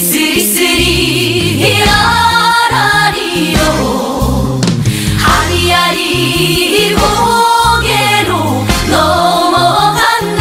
쓰리쓰리 라라리로 하리하리 고개로 넘어간다.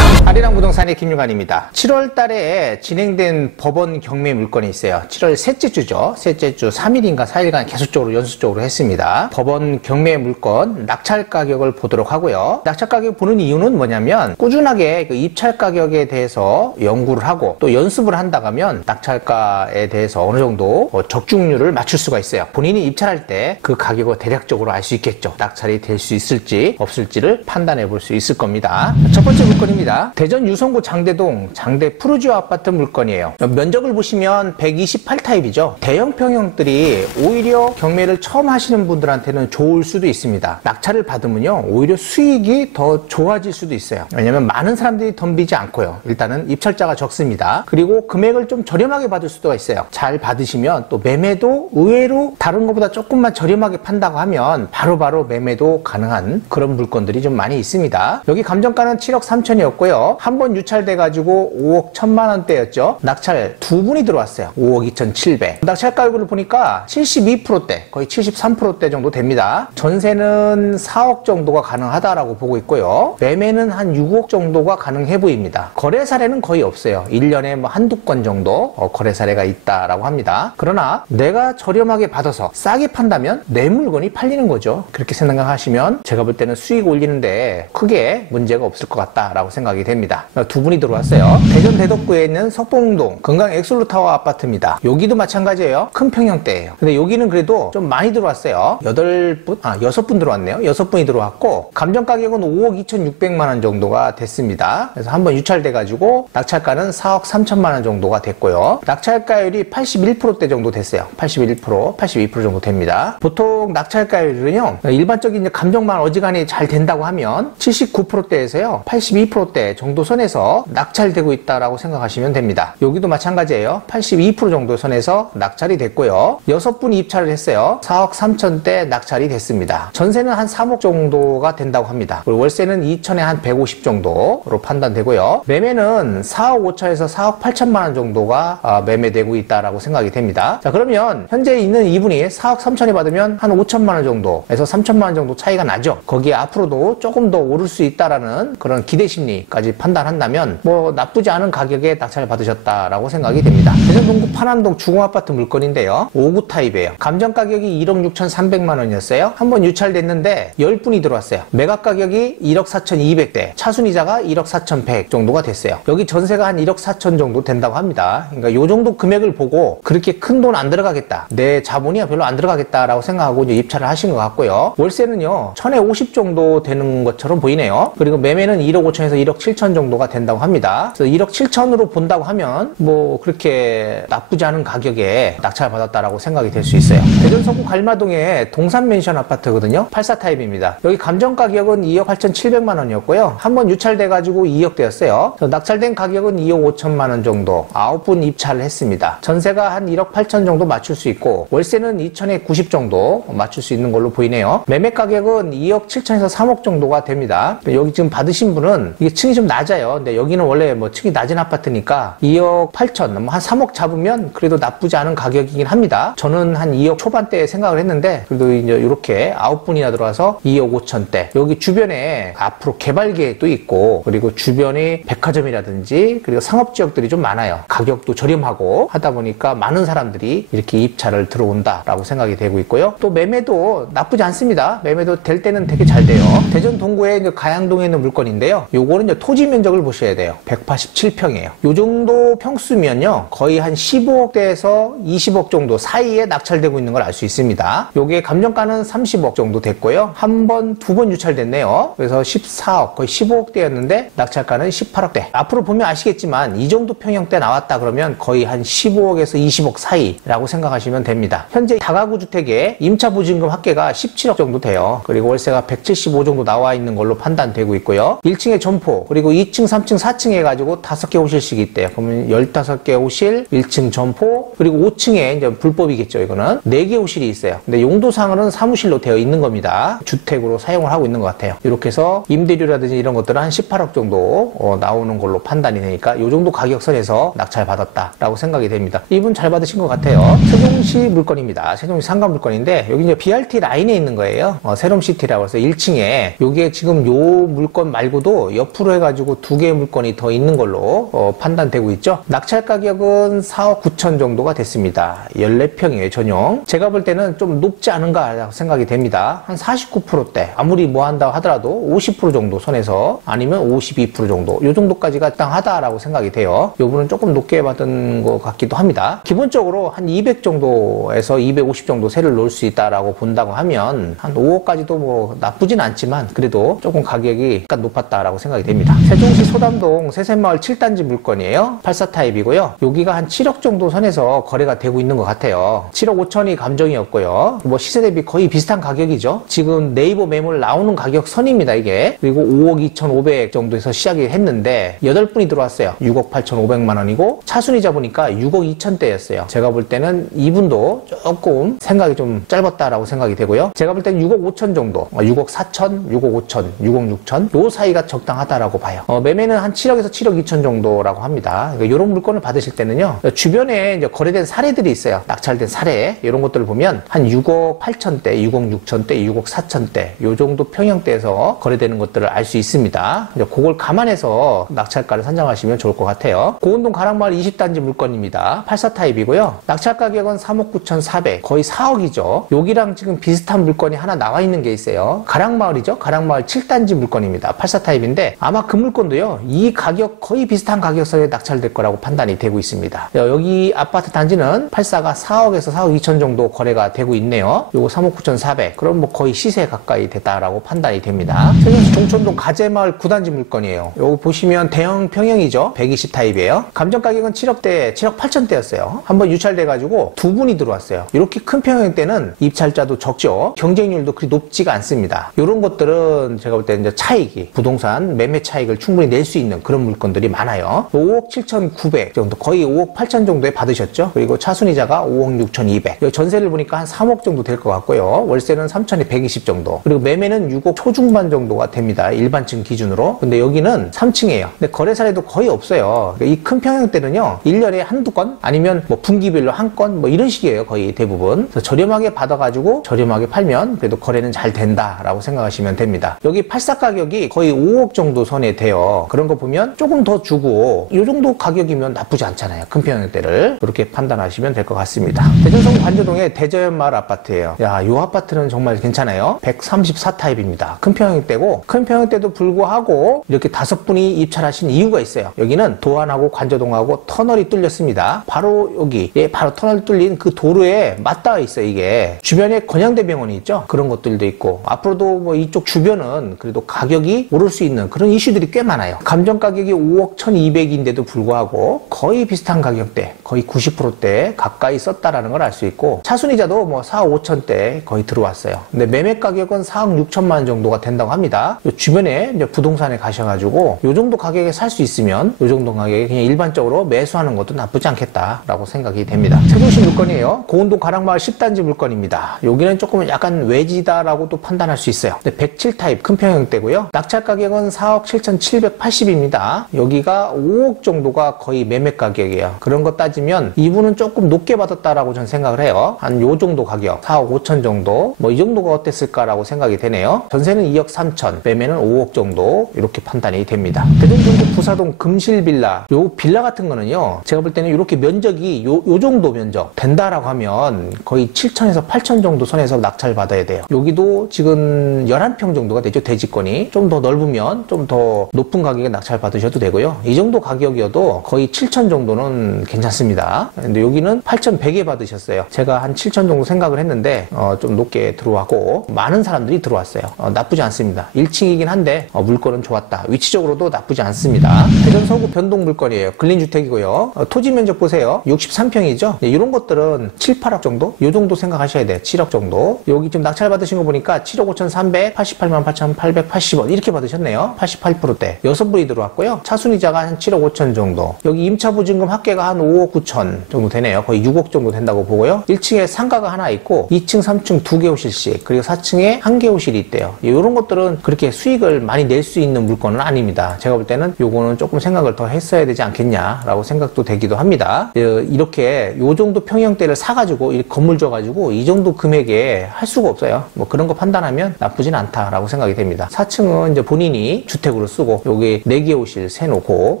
아리랑 부동산의 김유관입니다. 7월 달에 진행된 법원 경매 물건이 있어요. 7월 셋째 주죠. 셋째 주 3일인가 4일간 계속적으로 연속적으로 했습니다. 법원 경매 물건 낙찰 가격을 보도록 하고요. 낙찰 가격 보는 이유는 뭐냐면 꾸준하게 그 입찰 가격에 대해서 연구를 하고 또 연습을 한다고 하면 낙찰가에 대해서 어느 정도 적중률을 맞출 수가 있어요. 본인이 입찰할 때 그 가격을 대략적으로 알 수 있겠죠. 낙찰이 될 수 있을지 없을지를 판단해 볼 수 있을 겁니다. 첫 번째 물건입니다. 대전 유성구 장대동 장대 푸르지오 아파트 물건이에요. 면적을 보시면 128타입이죠. 대형 평형들이 오히려 경매를 처음 하시는 분들한테는 좋을 수도 있습니다. 낙찰을 받으면요 오히려 수익이 더 좋아질 수도 있어요. 왜냐면 많은 사람들이 덤비지 않고요. 일단은 입찰자가 적습니다. 그리고 금액을 좀 저렴하게 받을 수도 있어요. 잘 받으시면 또 매매도 의외로 다른 것보다 조금만 저렴하게 판다고 하면 바로바로 매매도 가능한 그런 물건들이 좀 많이 있습니다. 여기 감정가는 7억 3천이었고요. 한 번 유찰돼 가지고 5억 1천만 원대였죠. 낙찰 두 분이 들어왔어요. 5억 2,700. 낙찰 가격을 보니까 72%대, 거의 73%대 정도 됩니다. 전세는 4억 정도가 가능하다라고 보고 있고요. 매매는 한 6억 정도가 가능해 보입니다. 거래 사례는 거의 없어요. 1년에 뭐 한두 건 정도 거래 사례가 있다라고 합니다. 그러나 내가 저렴하게 받아서 싸게 판다면 내 물건이 팔리는 거죠. 그렇게 생각하시면 제가 볼 때는 수익 올리는데 크게 문제가 없을 것 같다라고 생각이 됩니다. 두 분이 들어왔어요. 대전 대덕구에 있는 석봉동 건강 엑솔루타워 아파트입니다. 여기도 마찬가지예요. 큰 평형대예요. 근데 여기는 그래도 좀 많이 들어왔어요. 6분 들어왔네요. 6분이 들어왔고 감정 가격은 5억 2,600만 원 정도가 됐습니다. 그래서 한번 유찰돼 가지고 낙찰가는 4억 3천만 원 정도가 됐고요. 낙찰가율이 81%대 정도 됐어요. 82% 정도 됩니다. 보통 낙찰가율은요 일반적인 감정만 어지간히 잘 된다고 하면 79%대에서요 82%대 정도 선에서 낙찰되고 있다라고 생각하시면 됩니다. 여기도 마찬가지예요. 82% 정도 선에서 낙찰이 됐고요. 6분이 입찰을 했어요. 4억 3천대 낙찰이 됐습니다. 전세는 한 3억 정도가 된다고 합니다. 그리고 월세는 2천에 한 150 정도로 판단되고요. 매매는 4억 5천에서 4억 8천만 원 정도가 매매되고 있다라고 생각이 됩니다. 자, 그러면 현재 있는 이분이 4억 3천에 받으면 한 5천만 원 정도에서 3천만 원 정도 차이가 나죠. 거기에 앞으로도 조금 더 오를 수 있다라는 그런 기대 심리까지 판단한다면 뭐 나쁘지 않은 가격에 낙찰을 받으셨다라고 생각이 됩니다. 대전 동구 파남동 주공아파트 물건인데요. 5구 타입이에요. 감정 가격이 1억 6,300만 원이었어요. 한번 유찰됐는데 10분이 들어왔어요. 매각 가격이 1억 4,200대, 차순이자가 1억 4,100 정도가 됐어요. 여기 전세가 한 1억 4천 정도 된다고 합니다. 그러니까 요 정도 금액을 보고 그렇게 큰 돈 안 들어가겠다, 내 자본이 별로 안 들어가겠다라고 생각하고 이제 입찰을 하신 것 같고요. 월세는요 1,000에 50 정도 되는 것처럼 보이네요. 그리고 매매는 1억 5천에서 1억 7천 정도가 된다고 합니다. 그래서 1억 7천으로 본다고 하면 뭐 그렇게 나쁘지 않은 가격에 낙찰 받았다라고 생각이 될 수 있어요. 대전 서구 갈마동의 동산맨션 아파트거든요. 84 타입입니다. 여기 감정 가격은 2억 8,700만 원이었고요. 한번 유찰돼 가지고 2억 되었어요. 낙찰된 가격은 2억 5천만 원 정도 9분 입찰을 했습니다. 전세가 한 1억 8천 정도 맞출 수 있고 월세는 2천에 90 정도 맞출 수 있는 걸로 보이네요. 매매 가격은 2억 7천에서 3억 정도가 됩니다. 여기 지금 받으신 분은 이게 층이 좀 낮아요. 근데 여기는 원래 뭐 층이 낮은 아파트니까 2억 8천, 뭐 한 3억 잡으면 그래도 나쁘지 않은 가격이긴 합니다. 저는 한 2억 초반대에 생각을 했는데 그래도 이제 이렇게 9분이나 들어와서 2억 5천대. 여기 주변에 앞으로 개발 계획도 있고 그리고 주변에 백화점이라든지 그리고 상업지역들이 좀 많아요. 가격도 저렴하고 하다 보니까 많은 사람들이 이렇게 입찰을 들어온다라고 생각이 되고 있고요. 또 매매도 나쁘지 않습니다. 매매도 될 때는 되게 잘 돼요. 대전 동구의 이제 가양동에 있는 물건인데요. 요거는 이제 토지 면적을 보셔야 돼요. 187평이에요. 요 정도 평수면요 거의 한 15억대에서 20억 정도 사이에 낙찰되고 있는 걸 알 수 있습니다. 요게 감정가는 30억 정도 됐고요. 한 번, 두 번 유찰됐네요. 그래서 14억, 거의 15억대였는데 낙찰가는 18억대. 앞으로 보면 아시겠지만 이 정도 평형대 나왔다 그러면 거의 한 15억에서 20억 사이라고 생각하시면 됩니다. 현재 다가구 주택의 임차 보증금 합계가 17억 정도 돼요. 그리고 월세가 175 정도 나와 있는 걸로 판단되고 있고요. 1층에 점포, 그리고 2층, 3층, 3층, 4층 해가지고 5개 호실씩이 있대요. 그러면 15개 호실, 1층 점포, 그리고 5층에 이제 불법이겠죠, 이거는. 4개 호실이 있어요. 근데 용도상으로는 사무실로 되어 있는 겁니다. 주택으로 사용을 하고 있는 것 같아요. 이렇게 해서 임대료라든지 이런 것들은 한 18억 정도 나오는 걸로 판단이 되니까 이 정도 가격선에서 낙찰 받았다라고 생각이 됩니다. 이분 잘 받으신 것 같아요. 세종시 물건입니다. 세종시 상가 물건인데 여기 이제 BRT 라인에 있는 거예요. 세롬시티라고 해서 1층에 요게 지금 요 물건 말고도 옆으로 해가지고 2개의 물건이 더 있는 걸로 판단되고 있죠. 낙찰 가격은 4억 9천 정도가 됐습니다. 14평이에요, 전용. 제가 볼 때는 좀 높지 않은가 생각이 됩니다. 한 49%대. 아무리 뭐 한다 하더라도 50% 정도 선에서 아니면 52% 정도. 요 정도까지가 땅하다라고 생각이 돼요. 요분은 조금 높게 받은 것 같기도 합니다. 기본적으로 한 200 정도에서 250 정도 세를 놓을 수 있다라고 본다고 하면 한 5억까지도 뭐 나쁘진 않지만 그래도 조금 가격이 약간 높았다라고 생각이 됩니다. 세종시 소담동 세샘마을 7단지 물건이에요. 84 타입이고요. 여기가 한 7억 정도 선에서 거래가 되고 있는 것 같아요. 7억 5천이 감정이었고요. 뭐 시세 대비 거의 비슷한 가격이죠. 지금 네이버 매물 나오는 가격 선입니다, 이게. 그리고 5억 2,500 정도에서 시작이 했는데 8분이 들어왔어요. 6억 8,500만 원이고 차순위자 보니까 6억 2천대였어요. 제가 볼 때는 이분도 조금 생각이 좀 짧았다라고 생각이 되고요. 제가 볼 때는 6억 5천 정도, 6억 4천, 6억 5천, 6억 6천 요 사이가 적당하다라고 봐요. 매매는 한 7억에서 7억 2천 정도라고 합니다. 그러니까 이런 물건을 받으실 때는요, 주변에 이제 거래된 사례들이 있어요. 낙찰된 사례 이런 것들을 보면 한 6억 8천대, 6억 6천대, 6억 4천대 요 정도 평형대에서 거래되는 것들을 알 수 있습니다. 이제 그걸 감안해서 낙찰가를 선정하시면 좋을 것 같아요. 고운동 가락마을 20단지 물건입니다. 84 타입이고요. 낙찰 가격은 3억 9,400, 거의 4억이죠. 여기랑 지금 비슷한 물건이 하나 나와 있는 게 있어요. 가락마을이죠. 가락마을 7단지 물건입니다. 84 타입인데 아마 그 물건도요, 이 가격 거의 비슷한 가격선에 낙찰될 거라고 판단이 되고 있습니다. 여기 아파트 단지는 84가 4억에서 4억 2천 정도 거래가 되고 있네요. 요거 3억 9,400. 그럼 뭐 거의 시세 가까이 됐다라고 판단이 됩니다. 세종시 동천동 가재마을 9단지 물건이에요. 요거 보시면 대형 평형이죠. 120 타입이에요. 감정 가격은 7억대, 7억 8천대였어요. 한번 유찰돼가지고 두 분이 들어왔어요. 이렇게 큰 평형대는 입찰자도 적죠. 경쟁률도 그리 높지가 않습니다. 이런 것들은 제가 볼 때 이제 차익이, 부동산 매매 차익을 충분히 낼 수 있는 그런 물건들이 많아요. 5억 7,900 정도, 거의 5억 8천 정도에 받으셨죠. 그리고 차순이자가 5억 6,200. 여기 전세를 보니까 한 3억 정도 될 것 같고요. 월세는 3,120 정도. 그리고 매매는 6억 초중반 정도가 됩니다. 일반층 기준으로. 근데 여기는 3층이에요. 근데 거래 사례도 거의 없어요. 이 큰 평형대는요, 1년에 한두 건, 아니면 뭐 분기별로 한 건, 뭐 이런 식이에요. 거의 대부분. 그래서 저렴하게 받아가지고 저렴하게 팔면 그래도 거래는 잘 된다라고 생각하시면 됩니다. 여기 84 가격이 거의 5억 정도 선에 돼요. 그런 거 보면 조금 더 주고 이 정도 가격이면 나쁘지 않잖아요. 큰 평형대를. 그렇게 판단하시면 될 것 같습니다. 대전성 관저동의 대저연마을 아파트예요. 야, 이 아파트는 정말 괜찮아요. 134 타입입니다. 큰 평형대고, 큰 평형대도 불구하고 이렇게 5분이 입찰하신 이유가 있어요. 여기는 도안하고 관저동하고 터널이 뚫렸습니다. 바로 여기, 바로 터널 뚫린 그 도로에 맞닿아 있어요. 이게 주변에 건양대병원이 있죠. 그런 것들도 있고, 앞으로도 뭐 이쪽 주변은 그래도 가격이 오를 수 있는 그런 이슈들이 꽤 많아요. 감정 가격이 5억 1,200인데도 불구하고 거의 비슷한 가격대, 거의 90%대 가까이 썼다라는 걸 알 수 있고, 차순이자도 뭐 4억 5천대 거의 들어왔어요. 근데 매매 가격은 4억 6천만 원 정도가 된다고 합니다. 주변에 이제 부동산에 가셔가지고 요 정도 가격에 살 수 있으면 요 정도 가격에 그냥 일반적으로 매수하는 것도 나쁘지 않겠다라고 생각이 됩니다. 세종시 물건이에요. 고운동 가락마을 10단지 물건입니다. 여기는 조금 약간 외지다라고도 판단할 수 있어요. 107 타입 큰 평형대고요. 낙찰 가격은 4억 7,780입니다. 여기가 5억 정도가 거의 매매 가격이에요. 그런 거 따지면 이분은 조금 높게 받았다라고 저는 생각을 해요. 한 요 정도 가격, 4억 5천 정도, 뭐 이 정도가 어땠을까라고 생각이 되네요. 전세는 2억 3천, 매매는 5억 정도 이렇게 판단이 됩니다. 대전동구 부사동 금실빌라, 요 빌라 같은 거는요, 제가 볼 때는 이렇게 면적이 요 정도 면적 된다라고 하면 거의 7천에서 8천 정도 선에서 낙찰 받아야 돼요. 여기도 지금 11평 정도가 되죠. 대지권이 좀 더 넓으면 좀 더 높은 가격에 낙찰 받으셔도 되고요. 이 정도 가격이어도 거의 7천 정도는 괜찮습니다. 근데 여기는 8,100에 받으셨어요. 제가 한 7천 정도 생각을 했는데 좀 높게 들어왔고 많은 사람들이 들어왔어요. 나쁘지 않습니다. 1층이긴 한데 물건은 좋았다. 위치적으로도 나쁘지 않습니다. 대전 서구 변동 물건이에요. 근린주택이고요. 토지 면적 보세요. 63평이죠. 이런 것들은 7, 8억 정도? 이 정도 생각하셔야 돼요. 7억 정도. 여기 좀 낙찰 받으신 거 보니까 7억 5,300, 88만 8,880원 이렇게 받으셨네요. 88%대. 6분 분이 들어왔고요. 차순이자가 한 7억 5천 정도. 여기 임차보증금 합계가 한 5억 9천 정도 되네요. 거의 6억 정도 된다고 보고요. 1층에 상가가 하나 있고 2층, 3층 2개 호실씩 그리고 4층에 1개 호실이 있대요. 이런 것들은 그렇게 수익을 많이 낼 수 있는 물건은 아닙니다. 제가 볼 때는 요거는 조금 생각을 더 했어야 되지 않겠냐라고 생각도 되기도 합니다. 이렇게 요 정도 평형대를 사가지고 이렇게 건물 줘가지고 이 정도 금액에 할 수가 없어요. 뭐 그런 거 판단하면 나쁘진 않다라고 생각이 됩니다. 4층은 이제 본인이 주택으로 쓰고 여기 4개 호실 세놓고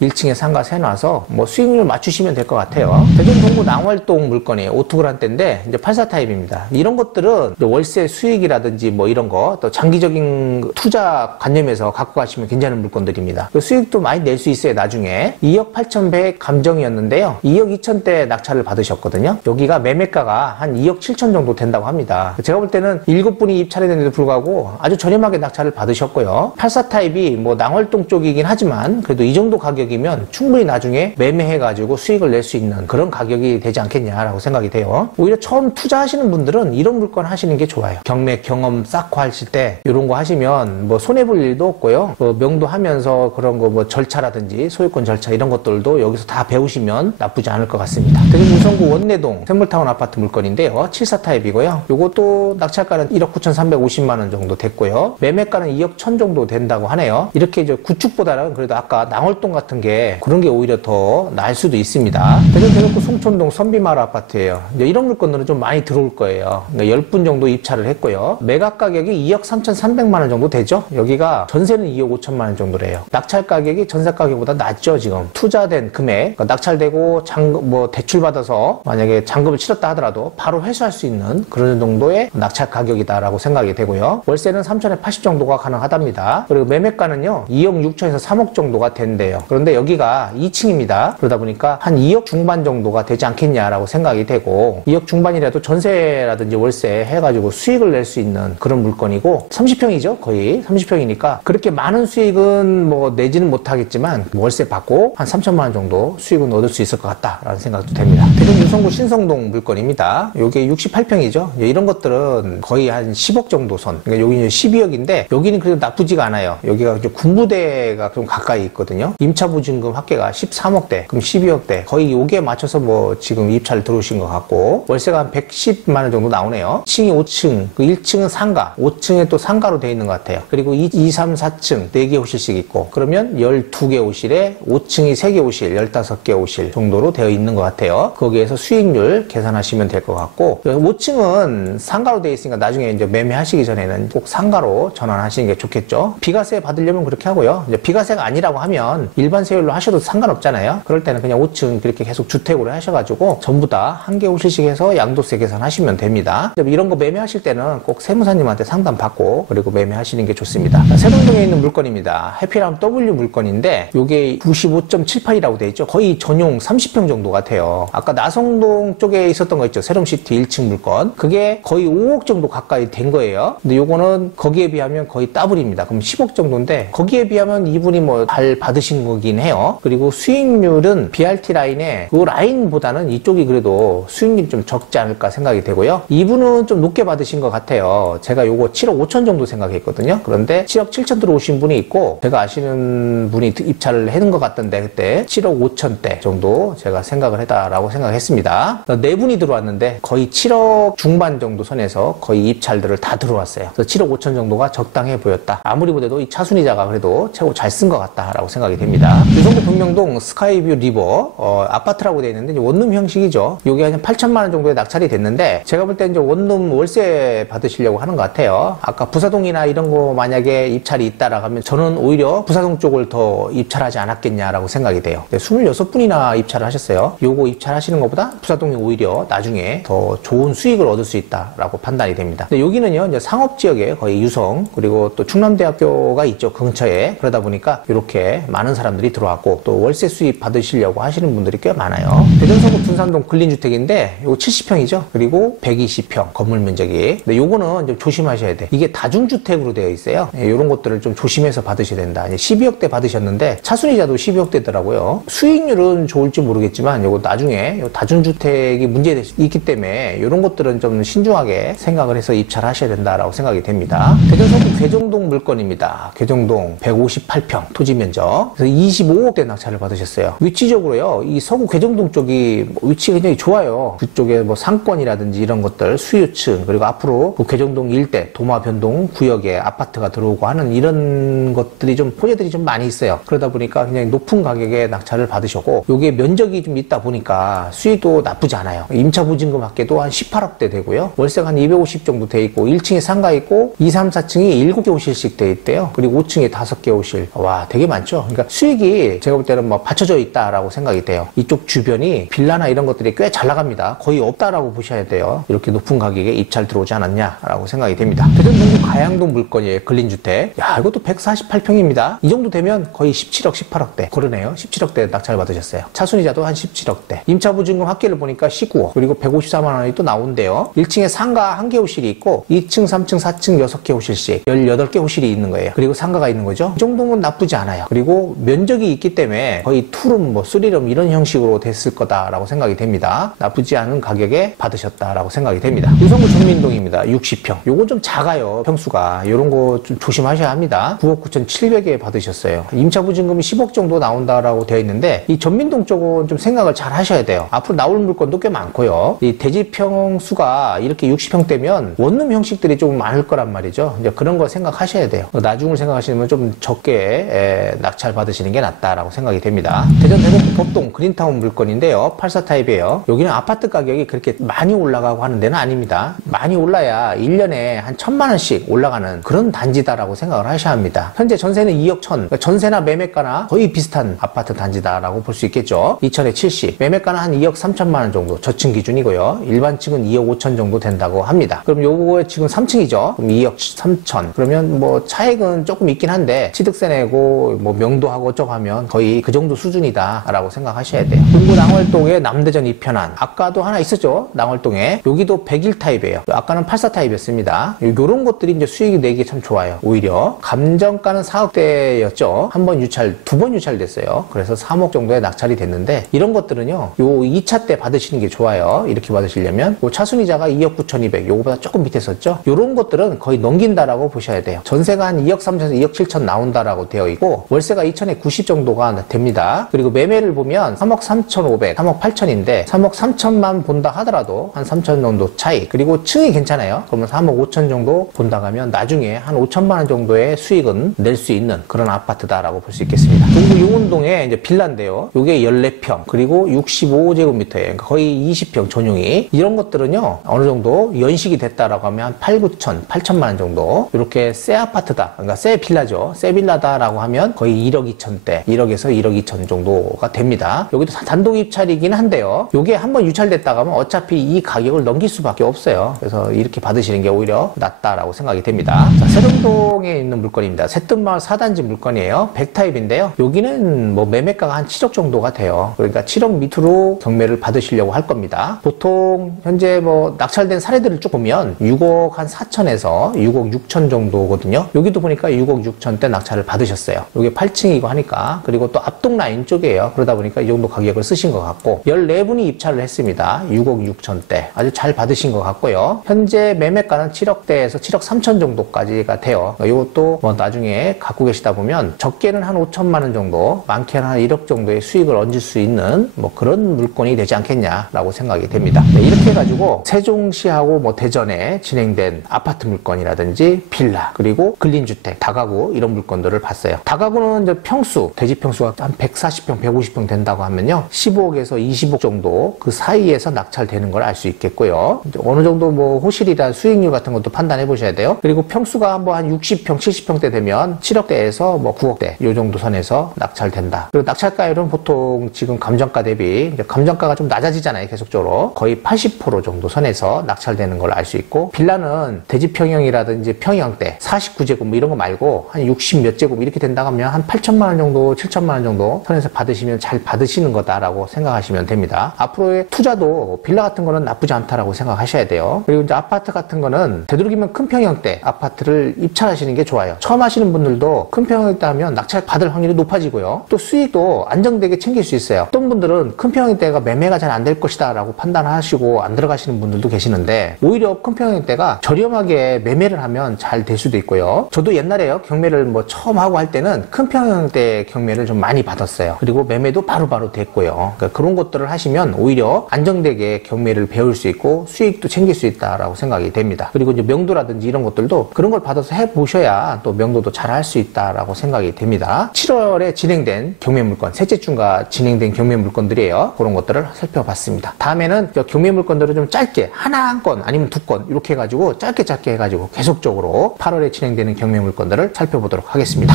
1층에 상가 세놔서 뭐 수익률 맞추시면 될 것 같아요. 대전 동구 낭월동 물건이에요. 오토그란테인데 이제 84 타입입니다. 이런 것들은 월세 수익이라든지 뭐 이런 거 또 장기적인 투자 관념에서 갖고 가시면 괜찮은 물건들입니다. 수익도 많이 낼 수 있어요. 나중에 2억 8,100 감정이었는데요. 2억 2천대 낙찰을 받으셨거든요. 여기가 매매가가 한 2억 7천 정도 된다고 합니다. 제가 볼 때는 7분이 입찰했는데도 불구하고 아주 저렴하게 낙찰을 받으셨고요. 84 타입이 뭐 낭월동 쪽이긴 하지만 그래도 이 정도 가격이면 충분히 나중에 매매해가지고 수익을 낼 수 있는 그런 가격이 되지 않겠냐라고 생각이 돼요. 오히려 처음 투자하시는 분들은 이런 물건 하시는 게 좋아요. 경매 경험 쌓고 하실 때 이런 거 하시면 뭐 손해볼 일도 없고요. 뭐 명도하면서 그런 거 뭐 절차라든지 소유권 절차 이런 것들도 여기서 다 배우시면 나쁘지 않을 것 같습니다. 대전 유성구 원내동 샘물타운 아파트 물건인데요. 74 타입이고요. 요것도 낙찰가는 1억 9,350만 원 정도 됐고요. 매매가는 2억 1천 정도 된다고 하네요. 이렇게 이제 구축보다는 그래도 아까 낭월동 같은 게 그런 게 오히려 더 나을 수도 있습니다. 대전 대덕구 송촌동 선비마을 아파트예요. 이제 이런 물건들은 좀 많이 들어올 거예요. 그러니까 10분 정도 입찰을 했고요. 매각 가격이 2억 3,300만 원 정도 되죠. 여기가 전세는 2억 5천만 원 정도래요. 낙찰 가격이 전세 가격보다 낮죠. 지금 투자된 금액, 그러니까 낙찰되고 뭐 대출 받아서 만약에 잔금을 치렀다 하더라도 바로 회수할 수 있는 그런 정도의 낙찰 가격이다라고 생각이 되고요. 월세는 3천에 80 정도가 가능하답니다. 그리고 매매가는요 2억 6천에서 3억 정도가 된대요. 그런데 여기가 2층입니다. 그러다 보니까 한 2억 중반 정도가 되지 않겠냐라고 생각이 되고 2억 중반이라도 전세라든지 월세 해가지고 수익을 낼 수 있는 그런 물건이고 30평이죠. 거의 30평이니까 그렇게 많은 수익은 뭐 내지는 못하겠지만 월세 받고 한 3천만 원 정도 수익은 얻을 수 있을 것 같다라는 생각도 됩니다. 대전 유성구 신성동 물건입니다. 요게 68평이죠. 이런 것들은 거의 한 10억 정도 선. 그러니까 여기는 12억인데 여기는 그래도 나쁘지가 않아요. 여기가 군부대가 좀 가까이 있거든요. 임차보증금 합계가 13억대, 그럼 12억대. 거의 요게 맞춰서 뭐 지금 입찰 들어오신 것 같고 월세가 한 110만 원 정도 나오네요. 2층이 5층, 그 1층은 상가, 5층에 또 상가로 되어 있는 것 같아요. 그리고 2, 3, 4층 4개 호실씩 있고 그러면 12개 호실에 5층이 3개 호실, 15개 호실 정도로 되어 있는 것 같아요. 거기에서 수익률 계산하시면 될 것 같고 5층은 상가로 되어 있으니까 나중에 이제 매매하시기 전에는 꼭 상가로 전환하시는 게 좋겠죠. 비과세 받으려면 그렇게 하고요. 이제 비과세가 아니라고 하면 일반 세율로 하셔도 상관없잖아요. 그럴 때는 그냥 5층 그렇게 계속 주택으로 하셔가지고 전부 다 한 개 호실씩 해서 양도세 계산하시면 됩니다. 이런 거 매매하실 때는 꼭 세무사님한테 상담 받고 그리고 매매하시는 게 좋습니다. 세동동에 있는 물건입니다. 해피람 W 물건인데 요게 95.78이라고 되어 있죠. 거의 전용 30평 정도 같아요. 아까 나성동 쪽에 있었던 거 있죠. 세롬시티 1층 물건. 그게 거의 5억 정도 가까이 된 거예요. 근데 요거는 거기에 비하면 거의 더블입니다. 그럼 10억 정도인데 거기에 비하면 이분이 뭐 잘 받으신 거긴 해요. 그리고 수익률은 BRT 라인에 그 라인보다는 이쪽이 그래도 수익률이 좀 적지 않을까 생각이 되고요. 이분은 좀 높게 받으신 것 같아요. 제가 요거 7억 5천 정도 생각했거든요. 그런데 7억 7천 들어오신 분이 있고 제가 아시는 분이 입찰을 해놓은 것 같던데 그때 7억 5천대 정도 제가 생각을 했다라고 생각했습니다. 네 분이 들어왔는데 거의 7억 중반 정도 선에서 거의 입찰들을 다 들어왔어요. 그래서 7억 5천 정도가 적당해 보였다. 아무리 보더라도 이 차순이자가 그래도 최고 잘 쓴 것 같다라고 생각이 됩니다. 유성구 분명동 스카이뷰 리버 아파트라고 되어 있는데 원룸 형식이죠. 요게 한 8천만 원 정도에 낙찰이 됐는데 제가 볼 때 이제 원룸 월세 받으시려고 하는 것 같아요. 아까 부사동이나 이런 거 만약에 입찰이 있다라고 하면 저는 오히려 부사동 쪽을 더 입찰하지 않았겠냐라고 생각이 돼요. 26분이나 입찰을 하셨어요. 요거 입찰하시는 것보다 부사동이 오히려 나중에 더 좋은 수익을 얻을 수 있다라고 판단이 됩니다. 근데 여기는요 이제 상업지역에 거의 유성 그리고 또 충남대학교가 있죠. 근처에. 그러다 보니까 이렇게 많은 사람들이 들어왔고 또 월세 수입 받으시려고 하시는 분들이 꽤 많아요. 대전서구 둔산동 근린주택인데 요거 70평이죠. 그리고 120평 건물 면적이. 근데 요거는 좀 조심하셔야 돼. 이게 다중주택으로 되어 있어요. 이런 것들을 좀 조심해서 받으셔야 된다. 12억대 받으셨는데 차순이자도 12억대더라고요. 수익률은 좋을지 모르겠지만 요거 나중에 요 다중주택이 문제가 있기 때문에 이런 것들은 좀 신중하게 생각을 해서 입찰하셔야 된다라고 생각이 됩니다. 대전서구 괴정동 물건입니다. 괴정동 158평 60평 토지 면적. 그래서 25억대 낙찰을 받으셨어요. 위치적으로요, 이 서구 괴정동 쪽이 위치가 굉장히 좋아요. 그쪽에 뭐 상권이라든지 이런 것들, 수요층, 그리고 앞으로 그 괴정동 일대, 도마 변동 구역에 아파트가 들어오고 하는 이런 것들이 좀, 호재들이 좀 많이 있어요. 그러다 보니까 굉장히 높은 가격에 낙찰을 받으셨고, 요게 면적이 좀 있다 보니까 수익도 나쁘지 않아요. 임차 보증금 합계도 한 18억대 되고요. 월세가 한 250 정도 돼 있고, 1층에 상가 있고, 2, 3, 4층이 7개 호실씩 돼 있대요. 그리고 5층에 5개 호실. 와, 되게 많죠? 그러니까 수익이 제가 볼 때는 뭐 받쳐져 있다라고 생각이 돼요. 이쪽 주변이 빌라나 이런 것들이 꽤 잘 나갑니다. 거의 없다라고 보셔야 돼요. 이렇게 높은 가격에 입찰 들어오지 않았냐라고 생각이 됩니다. 대전 동구 가양동 물건이에요. 근린주택. 야, 이것도 148평입니다. 이 정도 되면 거의 17억, 18억대. 그러네요. 17억대 낙찰 받으셨어요. 차순이자도 한 17억대. 임차 보증금 합계를 보니까 19억. 그리고 154만 원이 또 나온대요. 1층에 상가 1개 호실이 있고 2층, 3층, 4층 6개 호실씩 18개 호실이 있는 거예요. 그리고 상가가 있는 거죠. 이 정도는 나쁘지 않아요. 그리고 면적이 있기 때문에 거의 투룸, 뭐 쓰리룸 이런 형식으로 됐을 거다라고 생각이 됩니다. 나쁘지 않은 가격에 받으셨다라고 생각이 됩니다. 의성구 전민동입니다. 60평. 요건 좀 작아요. 평수가. 요런 거 좀 조심하셔야 합니다. 9억 9,700에 받으셨어요. 임차 보증금이 10억 정도 나온다라고 되어 있는데 이 전민동 쪽은 좀 생각을 잘 하셔야 돼요. 앞으로 나올 물건도 꽤 많고요. 이 대지 평수가 이렇게 60평대면 원룸 형식들이 좀 많을 거란 말이죠. 이제 그런 거 생각하셔야 돼요. 나중을 생각하시면 좀 적게 낙찰 받으시는 게 낫다라고 생각이 됩니다. 대전 대곡구 법동 그린타운 물건인데요. 84 타입이에요. 여기는 아파트 가격이 그렇게 많이 올라가고 하는 데는 아닙니다. 많이 올라야 1년에 한 1,000만 원씩 올라가는 그런 단지다라고 생각을 하셔야 합니다. 현재 전세는 2억 1천. 그러니까 전세나 매매가나 거의 비슷한 아파트 단지다라고 볼 수 있겠죠. 2천에 70. 매매가는 한 2억 3천만 원 정도. 저층 기준이고요. 일반층은 2억 5천 정도 된다고 합니다. 그럼 요거 지금 3층이죠. 그럼 2억 3천. 그러면 뭐 차액은 조금 있긴 한데 취득세 내고 뭐 명도하고 어쩌고 하면 거의 그 정도 수준이다라고 생각하셔야 돼요. 동구 낭월동에 남대전 이편한. 아까도 하나 있었죠. 낭월동에. 여기도 101 타입이에요. 아까는 84 타입이었습니다. 요런 것들이 이제 수익이 내기 참 좋아요. 오히려 감정가는 4억대였죠. 한 번 유찰, 2번 유찰됐어요. 그래서 3억 정도에 낙찰이 됐는데 이런 것들은요. 요 2차 때 받으시는 게 좋아요. 이렇게 받으시려면 요 차순이자가 2억 9,200. 요거보다 조금 밑에 썼죠. 요런 것들은 거의 넘긴다라고 보셔야 돼요. 전세가 한 2억 3천에서 2억 7천 나온다라고 되어 있고 월세가 2천에 90 정도가 됩니다. 그리고 매매를 보면 3억 3,500, 3억 8천인데 3억 3천만 본다 하더라도 한 3천 정도 차이. 그리고 층이 괜찮아요. 그러면 3억 5천 정도 본다 하면 나중에 한 5천만 원 정도의 수익은 낼 수 있는 그런 아파트다라고 볼 수 있겠습니다. 동구 용운동에 이제 빌라인데요. 요게 14평 그리고 65제곱미터예요. 그러니까 거의 20평 전용이. 이런 것들은요. 어느 정도 연식이 됐다라고 하면 한 8, 9천, 8천만 원 정도. 이렇게 새 아파트다. 그러니까 새 빌라죠. 새 빌라다라고 하면 거의 1억 2천대, 1억에서 1억 2천 정도가 됩니다. 여기도 단독 입찰이긴 한데요. 요게 한번 유찰됐다가 하면 어차피 이 가격을 넘길 수밖에 없어요. 그래서 이렇게 받으시는 게 오히려 낫다라고 생각이 됩니다. 자, 세종동에 있는 물건입니다. 새뜸마을 4단지 물건이에요. 100타입인데요. 여기는 뭐 매매가가 한 7억 정도가 돼요. 그러니까 7억 밑으로 경매를 받으시려고 할 겁니다. 보통 현재 뭐 낙찰된 사례들을 쭉 보면 6억 한 4천에서 6억 6천 정도거든요. 여기도 보니까 6억 6천대 낙찰을 받으셨어요. 이게 8층이고 하니까. 그리고 또 앞동 라인 쪽이에요. 그러다 보니까 이 정도 가격을 쓰신 것 같고 14분이 입찰을 했습니다. 6억 6천대. 아주 잘 받으신 것 같고요. 현재 매매가는 7억대에서 7억 3천 정도까지가 돼요. 이것도 뭐 나중에 갖고 계시다 보면 적게는 한 5천만 원 정도, 많게는 한 1억 정도의 수익을 얹을 수 있는 뭐 그런 물건이 되지 않겠냐라고 생각이 됩니다. 네, 이렇게 해가지고 세종시하고 뭐 대전에 진행된 아파트 물건이라든지 빌라 그리고 근린주택, 다가구 이런 물건들을 봤어요. 다가구는 이제 평수, 대지 평수가 한 140평, 150평 된다고 하면요. 15억에서 20억 정도 그 사이에서 낙찰되는 걸 알 수 있겠고요. 어느 정도 뭐 호실이란 수익률 같은 것도 판단해 보셔야 돼요. 그리고 평수가 뭐 한 60평, 70평대 되면 7억대에서 뭐 9억대 이 정도 선에서 낙찰된다. 그리고 낙찰가율은 보통 지금 감정가 대비 이제 감정가가 좀 낮아지잖아요. 계속적으로 거의 80% 정도 선에서 낙찰되는 걸 알 수 있고 빌라는 대지 평형이라든지 평형대 49제곱 뭐 이런 거 말고 한 60 몇 제곱 이렇게 된다고 하면 한 8천만 원 정도, 7천만 원 정도 선에서 받으시면 잘 받으시는 거다라고 생각하시면 됩니다. 앞으로의 투자도 빌라 같은 거는 나쁘지 않다라고 생각하셔야 돼요. 그리고 이제 아파트 같은 거는 되도록이면 큰 평형대 아파트를 입찰하시는 게 좋아요. 처음 하시는 분들도 큰 평형대 하면 낙찰 받을 확률이 높아지고요. 또 수익도 안정되게 챙길 수 있어요. 어떤 분들은 큰 평형대가 매매가 잘 안 될 것이다 라고 판단하시고 안 들어가시는 분들도 계시는데 오히려 큰 평형대가 저렴하게 매매를 하면 잘 될 수도 있고요. 저도 옛날에요. 경매를 뭐 처음 하고 할 때는 큰 평형대 경매를 좀 많이 받았어요. 그리고 매매도 바로바로 됐고요. 그러니까 그런 것들을 하시면 오히려 안정되게 경매를 배울 수 있고 수익도 챙길 수 있다라고 생각이 됩니다. 그리고 이제 명도라든지 이런 것들도 그런 걸 받아서 해보셔야 또 명도도 잘 할 수 있다라고 생각이 됩니다. 7월에 진행된 경매 물건, 셋째 주가 진행된 경매 물건들이에요. 그런 것들을 살펴봤습니다. 다음에는 경매 물건들을 좀 짧게 하나 한 건 아니면 두 건 이렇게 해가지고 짧게 해가지고 계속적으로 8월에 진행되는 경매 물건들을 살펴보도록 하겠습니다.